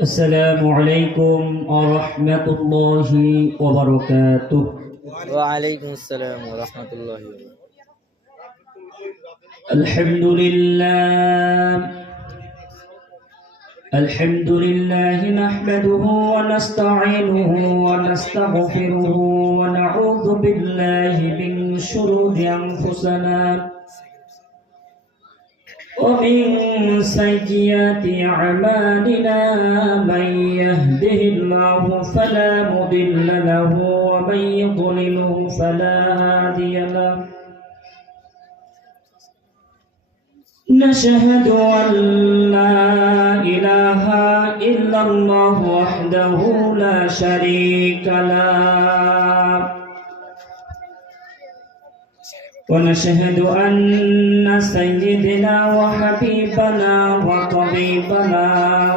السلام عليكم ورحمة الله وبركاته. وعليكم السلام ورحمة الله وبركاته. الحمد لله. الحمد لله نحمده ونستعينه ونستغفره ونعوذ بالله من شرور أنفسنا. ومن سيئات أعمالنا من يهده الله فلا مضل له ومن يضلله فلا هادي له. نشهد أن لا إله إلا الله وحده لا شريك له. ونشهد أن سيدنا وحبيبنا وطبيبنا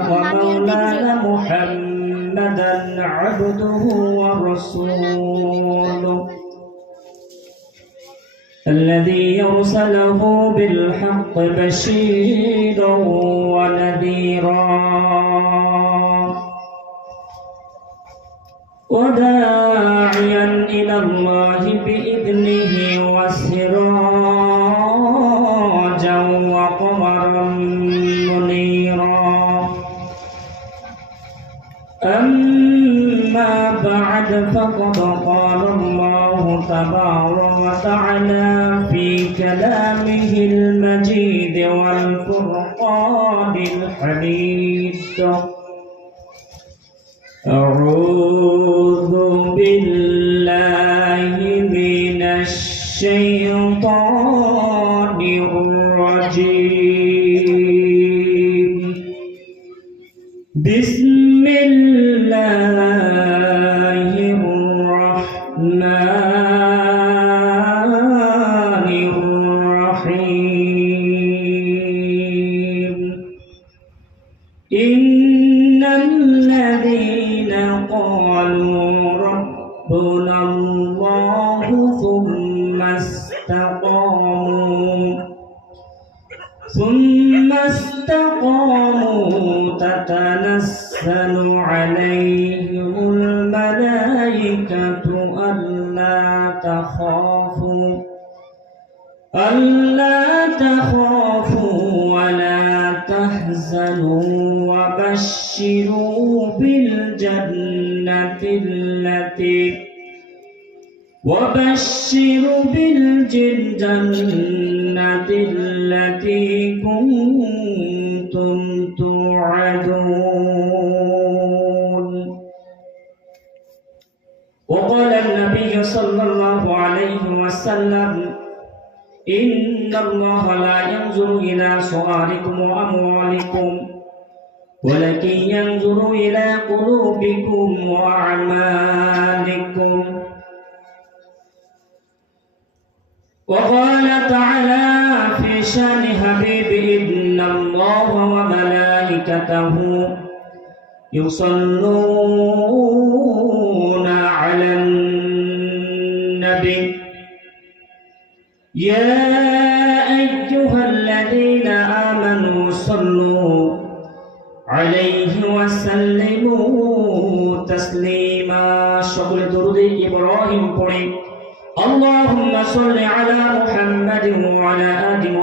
ومولانا محمدا عبده ورسوله. الذي يرسله بالحق بشيرا ونذيرا. الله بإذنه وسراجا وقمرا منيرا. أما بعد فقد قال الله تبارك وتعالى في كلامه المجيد والفرقان الحميد. أعوذ الشيطان الرجيم. بسم الله الرحمن الرحيم. إن ثم استقاموا تتنزل عليهم الملائكة ألا تخافوا ألا تخافوا ولا تحزنوا وبشروا بالجنة التي وبشروا بالجنة التي كنتم توعدون. وقال النبي صلى الله عليه وسلم إن الله لا ينظر إلى صغاركم وأموالكم ولكن ينظر إلى قلوبكم وأعمالكم. وقال تعالى شان حبيبه إن الله وملائكته يصلون على النبي. يا أيها الذين آمنوا صلوا عليه وسلموا تسليما. شكر درود إبراهيم قريب اللهم صل على محمد وعلى آل محمد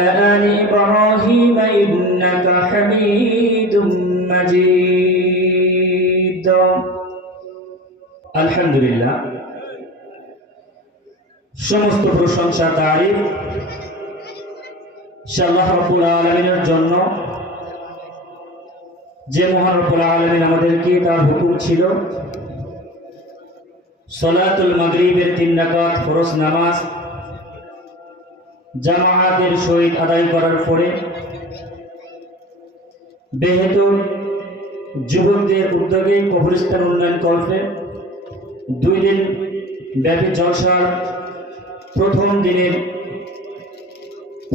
আলহামদুলিল্লাহ। সমস্ত প্রশংসা তারিফ সাল্লাহ আলমিনের জন্য যে মহান আলমিন আমাদেরকে তার হুকুম ছিল, সলাতুল মাগরিবের তিন ডাকাত ফরস নামাজ জামাহাতের সহিত আদায় করার পরে বেহেতু যুবকদের উদ্যোগে কবরিস্তান উন্নয়ন কল্পে দুই দিন ব্যাপী জলসার প্রথম দিনের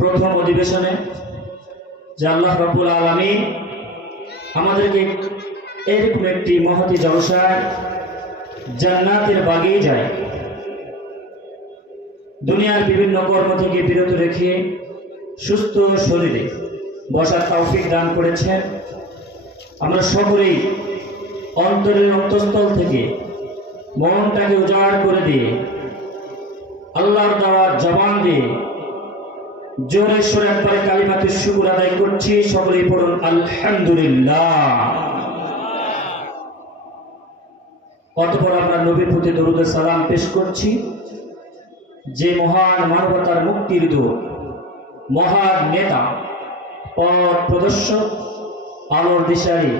প্রথম অধিবেশনে, যে আল্লাহ রব্বুল আলমী আমাদেরকে এরকম একটি মহতি জলসায় জান্নাতের বাগেই যায়। দুনিয়ার বিভিন্ন কর্ম থেকে বিরত রেখে সুস্থ শরীরে বসার তৌফিক দান করেছেন। আমরা সকলেই অন্তরের অন্তঃস্থল থেকে মনটাকে উজাড় করে দিয়ে, আল্লাহর দেওয়া জবান দিয়ে জোরে সরে একবারে কালিমাতে শুকুর আদায় করছি, সকলেই পড়ুন, আলহামদুলিল্লাহ। অতপর আমরা নবীর প্রতি দরুদ সালাম পেশ করছি। যে মহান মানবতার মুক্তির দূত, মহান নেতা, পথ প্রদর্শক, আলোর দিশারি,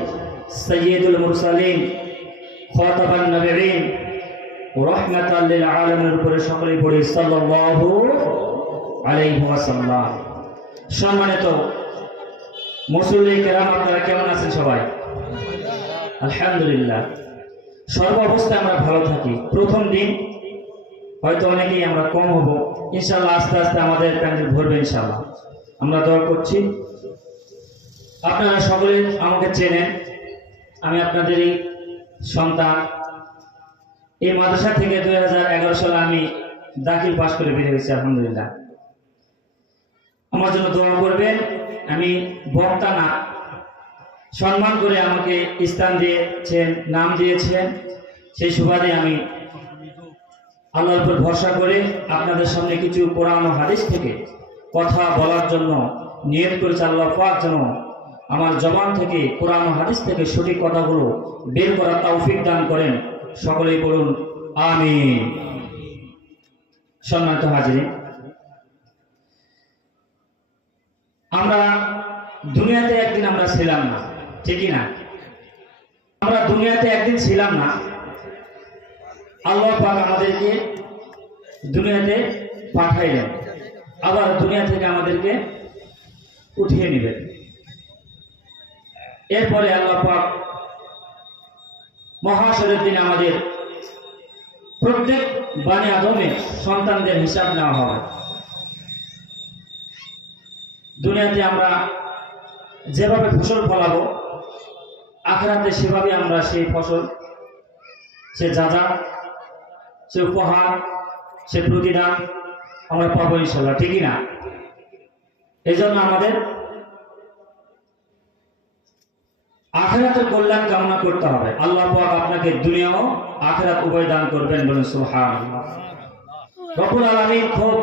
সৈয়দুল মুরসালিন, খতাবান নবীন রহমাতাল লিল আলামিনের উপরে সকলেই পড়ি, সাল্লাল্লাহু আলাইহি ওয়াসাল্লাম। সম্মানিত মুসল্লি কেরাম, আপনারা কেমন আছেন সবাই? আলহামদুলিল্লাহ। সর্ব অবস্থায় আমরা ভালো থাকি। প্রথম দিন হয়তো অনেকেই আমরা কম হব। ইনশাল্লাহ আস্তে আস্তে আমাদের প্যান্ডেল ভরবে ইনশাল্লাহ আমরা দোয়া করছি। আপনারা সকলে আমাকে চেনেন। আমি আপনাদেরই সন্তান। এই মাদ্রাসা থেকে দু হাজার এগারো সালে আমি দাখিল পাশ করে বেরিয়ে গেছি আলহামদুলিল্লাহ। আমার জন্য দোয়া করবেন, আমি বক্তা না, সম্মান করে আমাকে স্থান দিয়েছেন, নাম দিয়েছেন। সেই সুবাদে আমি আল্লাহর উপর ভরসা করে আপনাদের সামনে কিছু কোরআন হাদিস থেকে কথা বলার জন্য নিয়ত করেছে, আল্লাহ পাক যেন আমার জবান থেকে, কোরআন হাদিস থেকে সঠিক কথাগুলো বের করার তৌফিক দান করেন। সকলেই বলুন আমি সম্মানিত হাজির আমরা দুনিয়াতে একদিন আমরা ছিলাম না ঠিকই না আমরা দুনিয়াতে একদিন ছিলাম না, আল্লাহ পাক আমাদেরকে দুনিয়াতে পাঠাইলেন, আবার দুনিয়া থেকে আমাদেরকে উঠিয়ে নেবেন। এরপরে আল্লাহ পাক মহাসরের দিনে আমাদের প্রত্যেক বাণী আদমে সন্তানদের হিসাব নেওয়া হবে। দুনিয়াতে আমরা যেভাবে ফসল ফলাবো, আখরাতে সেভাবে আমরা সেই ফসল, সে যাজা, সে উপহার, সে প্রতিদান আমরা পাবো ইনশাল্লাহ ঠিকই না? এই জন্য আমাদের আখেরাতের কল্যাণ কামনা করতে হবে। আল্লাহ পাক আপনাকে দুনিয়াও আখেরাত উভয় দান করবেন বলেন সুহান রকুল আলমী খুব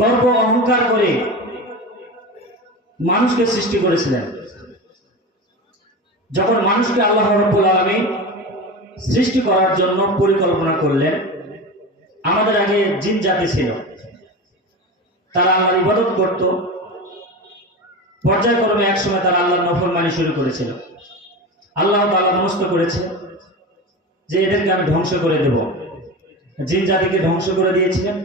গর্ব অহংকার করে মানুষকে সৃষ্টি করেছিলেন। যখন মানুষকে আল্লাহ রব্বুল আলমী সৃষ্টি করার জন্য পরিকল্পনা করলেন, আমাদের আগে জিন জাতি ছিল। তারা আল্লাহর ইবাদত করত পর্যায়ক্রমে একসময় তারা আল্লাহ নফল মানি শুরু করেছিল। আল্লাহ তালা মনস্থ করেছে যে এদেরকে আমি ধ্বংস করে দেব। জিন জাতিকে ধ্বংস করে দিয়েছিলেন।